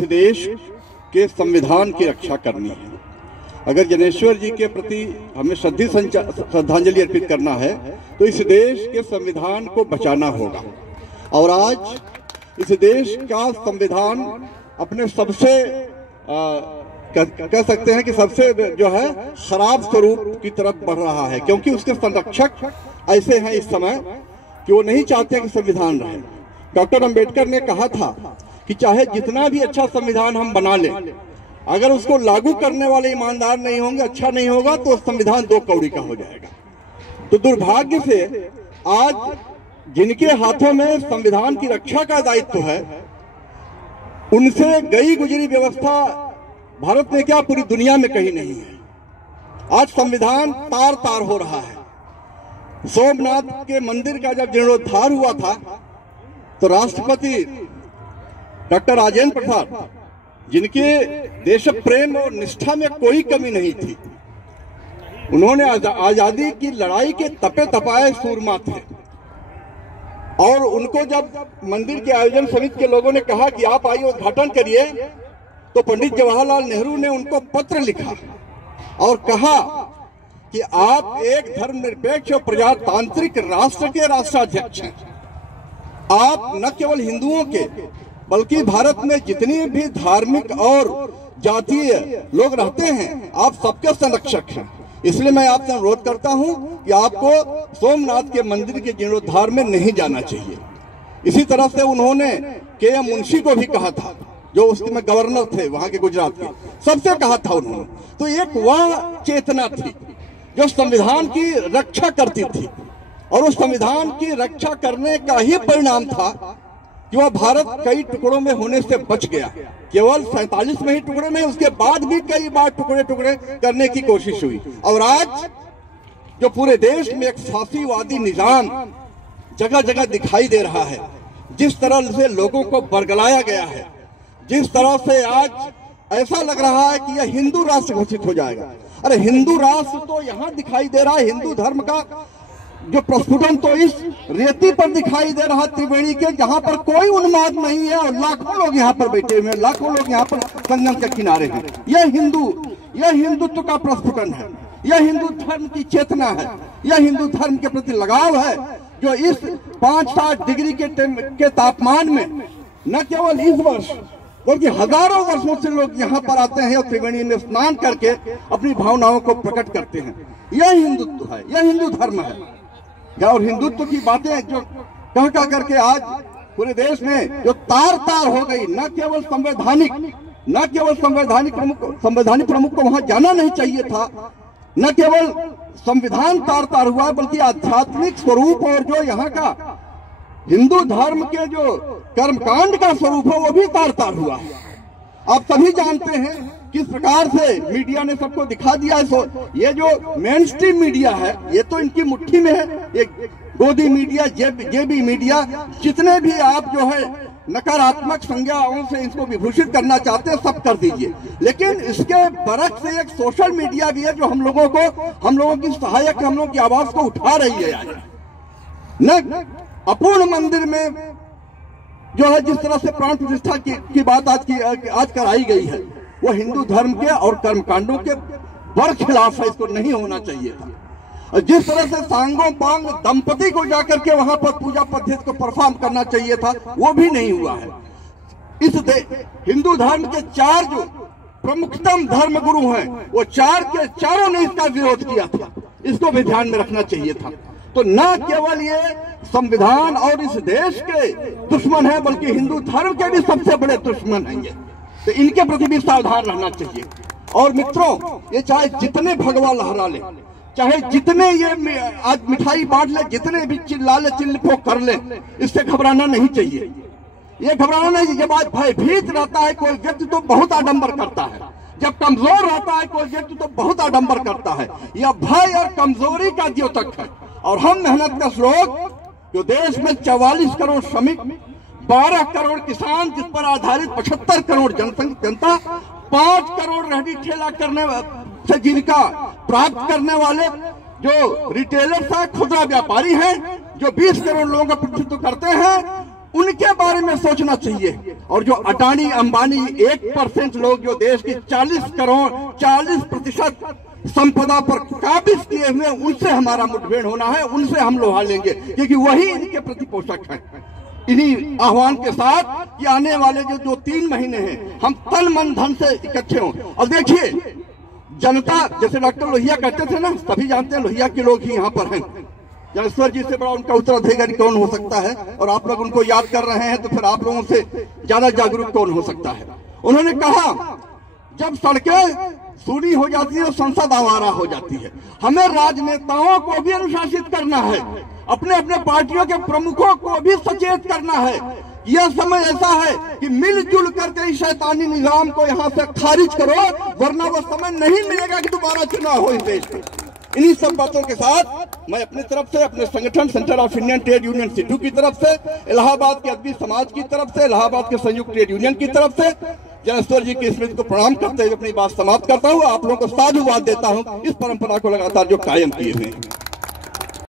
इस देश के संविधान की रक्षा करनी है। अगर ज्ञानेश्वर जी के प्रति हमें श्रद्धांजलि अर्पित करना है तो इस देश के संविधान को बचाना होगा। और आज इस देश का संविधान अपने सबसे कह सकते हैं कि सबसे जो है खराब स्वरूप की तरफ बढ़ रहा है, क्योंकि उसके संरक्षक ऐसे हैं इस समय कि वो नहीं चाहते कि संविधान रहे। डॉक्टर अंबेडकर ने कहा था कि चाहे जितना भी अच्छा संविधान हम बना लें, अगर उसको लागू करने वाले ईमानदार नहीं होंगे, अच्छा नहीं होगा, तो संविधान 2 कौड़ी का हो जाएगा। तो दुर्भाग्य से आज जिनके हाथों में संविधान की रक्षा का दायित्व है, उनसे गई गुजरी व्यवस्था भारत में क्या पूरी दुनिया में कहीं नहीं है। आज संविधान तार तार हो रहा है। सोमनाथ के मंदिर का जब जीर्णोद्धार हुआ था तो राष्ट्रपति डॉक्टर राजेंद्र प्रसाद, जिनके देश प्रेम और निष्ठा में कोई कमी नहीं थी, उन्होंने आजादी की लड़ाई के तपे तपाए सूरमा थे। और उनको जब मंदिर के आयोजन समिति के लोगों ने कहा कि आप आइए उद्घाटन करिए, तो पंडित जवाहरलाल नेहरू ने उनको पत्र लिखा और कहा कि आप एक धर्मनिरपेक्ष और प्रजातांत्रिक राष्ट्र के राष्ट्राध्यक्ष हैं। आप न केवल हिंदुओं के बल्कि भारत में जितनी भी धार्मिक और जातीय लोग रहते हैं, आप सबके संरक्षक हैं। इसलिए मैं आपसे अनुरोध करता हूं कि आपको सोमनाथ के मंदिर के जीर्णोद्धार में नहीं जाना चाहिए। इसी तरह से उन्होंने के.एम. मुंशी को भी कहा था, जो उस समय गवर्नर थे वहां के गुजरात के, सबसे कहा था उन्होंने। तो एक वह चेतना थी जो संविधान की रक्षा करती थी, और उस संविधान की रक्षा करने का ही परिणाम था कि वह भारत कई टुकड़ों में होने से बच गया। केवल 47 में ही टुकड़े में, उसके बाद भी कई बार टुकड़े टुकड़े करने की कोशिश हुई। और आज जो पूरे देश में एक फांसीवादी निजाम जगह जगह दिखाई दे रहा है, जिस तरह से लोगों को बरगलाया गया है, जिस तरह से आज ऐसा लग रहा है कि यह हिंदू राष्ट्र घोषित हो जाएगा। अरे हिंदू राष्ट्र तो यहाँ दिखाई दे रहा है। हिंदू धर्म का जो प्रस्फुटन तो इस रेती पर दिखाई दे रहा, त्रिवेणी के, जहां पर कोई उन्माद नहीं है और लाखों लोग यहाँ पर बैठे हुए हैं, लाखों लोग यहाँ पर संगम के किनारे हैं। यह हिंदुत्व का प्रस्फुटन है, यह हिंदू धर्म की चेतना है, यह हिंदू धर्म के प्रति लगाव है, जो इस 5-7 डिग्री के तापमान में न केवल इस वर्ष बल्कि हजारों वर्षों से लोग यहाँ पर आते हैं और त्रिवेणी में स्नान करके अपनी भावनाओं को प्रकट करते हैं। यह हिंदुत्व है, यह हिंदू धर्म है। और हिंदुत्व की बातें जो कह करके आज पूरे देश में जो तार तार हो गई, न केवल संवैधानिक प्रमुख को वहां जाना नहीं चाहिए था, न केवल संविधान तार तार हुआ, बल्कि आध्यात्मिक स्वरूप और जो यहाँ का हिंदू धर्म के जो कर्मकांड का स्वरूप है वो भी तार तार हुआ है। आप सभी जानते हैं किस प्रकार से मीडिया ने सबको दिखा दिया है। ये जो मेन स्ट्रीम मीडिया है, ये तो इनकी मुट्ठी में है। ये गोदी मीडिया, जेबी मीडिया, जितने भी आप जो है नकारात्मक संज्ञाओं से इसको विभूषित करना चाहते हैं, सब कर दीजिए। लेकिन इसके बरक्स से एक सोशल मीडिया भी है जो हम लोगों की सहायक, हम लोगों की आवाज को उठा रही है। न अपूर्ण मंदिर में जो है जिस तरह से प्राण प्रतिष्ठा की बात आज कराई गई है, वो हिंदू धर्म के और कर्मकांडों के बरखिलाफ है। इसको नहीं होना चाहिए था। और जिस तरह से सांगो पांग दंपति को जाकर के वहां पर पूजा पद्धति को परफॉर्म करना चाहिए था, वो भी नहीं हुआ है। इस हिंदू धर्म के 4 जो प्रमुखतम धर्म गुरु हैं, वो 4 के चारों ने इसका विरोध किया था। इसको भी ध्यान में रखना चाहिए था। तो न केवल ये संविधान और इस देश के दुश्मन है, बल्कि हिंदू धर्म के भी सबसे बड़े दुश्मन हैं ये। तो इनके प्रति भी सावधान रहना चाहिए। और मित्रों, ये चाहे जितने भगवा लहरा ले, चाहे जितने ये आज मिठाई बांट ले, जितने भी चिल्ला ले, चिल्लफो कर ले, इससे घबराना नहीं चाहिए। ये घबराना नहीं। जब आज भयभीत रहता है कोई व्यक्ति तो बहुत आडंबर करता है, जब कमजोर रहता है कोई व्यक्ति तो बहुत आडंबर करता है। यह भय और कमजोरी का द्योतक है। और हम मेहनत का लोग, जो देश में 44 करोड़ श्रमिक, 12 करोड़ किसान, जिस पर आधारित 75 करोड़ जनता, 5 करोड़ रेहड़ी ठेला करने से जीविका प्राप्त करने वाले जो रिटेलर्स हैं, खुदरा व्यापारी हैं, जो 20 करोड़ लोगों का प्रतिनिधित्व करते हैं, उनके बारे में सोचना चाहिए। और जो अडानी अंबानी 1% लोग जो देश की 40% संपदा पर काबिज किए हुए, उनसे हमारा मुठभेड़ होना है, उनसे हम लोहा लेंगे, क्योंकि वही इनके प्रतिपोषक हैं। इन्हीं आह्वान के साथ कि आने वाले जो 3 महीने हैं हम तन मन धन से इकट्ठे हों। और देखिए जनता, जैसे डॉक्टर लोहिया कहते थे ना, सभी जानते हैं लोहिया के लोग ही यहाँ पर हैं। ज्ञानेश्वर जी से बड़ा उनका उत्तराधिकारी कौन हो सकता है, और आप लोग उनको याद कर रहे हैं तो फिर आप लोगों से ज्यादा जागरूक कौन हो सकता है। उन्होंने कहा जब सड़कें सूनी हो जाती है तो संसद आवारा हो जाती है। हमें राजनेताओं को भी अनुशासित करना है, अपने अपने पार्टियों के प्रमुखों को भी सचेत करना है। यह समय ऐसा है कि मिलजुल करके इस शैतानी निजाम को यहाँ से खारिज करो, वरना वह समय नहीं मिलेगा कि दोबारा चुनाव हो इस देश में। इन्हीं सब बातों के साथ मैं अपनी तरफ से, अपने संगठन centre of Indian trade union Sidhu की तरफ से, इलाहाबाद के अदबी समाज की तरफ से, इलाहाबाद के संयुक्त ट्रेड यूनियन की तरफ से ज्ञानेश्वर जी की स्मृति को प्रणाम करते हुए अपनी बात समाप्त करता हूँ। आप लोगों को साधुवाद देता हूँ इस परंपरा को लगातार जो कायम किए हुए हैं।